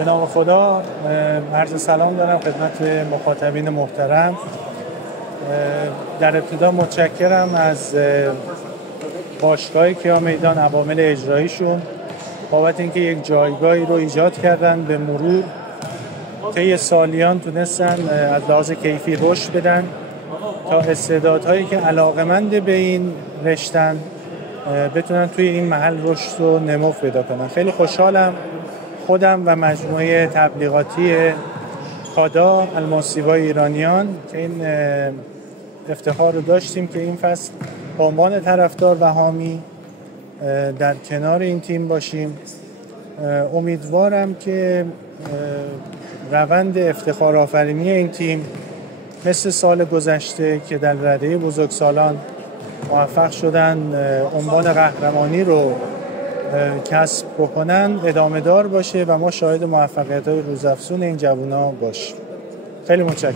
به نام خدا، عرض سلام دارم خدمت مخاطبین محترم. در ابتدا متشکرم از باشگاه کیا میدان عوامل اجراییشون بابت اینکه یک جایگاهی رو ایجاد کردن، به مرور طی سالیان تونستن از لحاظ کیفی رشد بدن تا استعدادهایی که علاقمند به این رشتن بتونن توی این محل رشد و نمو پیدا کنن. خیلی خوشحالم خودم و مجموعه تبلیغاتی کادا الماسیوای ایرانیان که این افتخار رو داشتیم که این فصل به عنوان طرفدار و حامی در کنار این تیم باشیم. امیدوارم که روند افتخار آفرینی این تیم مثل سال گذشته که در رده بزرگسالان موفق شدن عنوان قهرمانی رو کسب بکنن ادامه دار باشه و ما شاهد موفقیت‌های روزافزون این جوونا باشیم. خیلی متشکرم.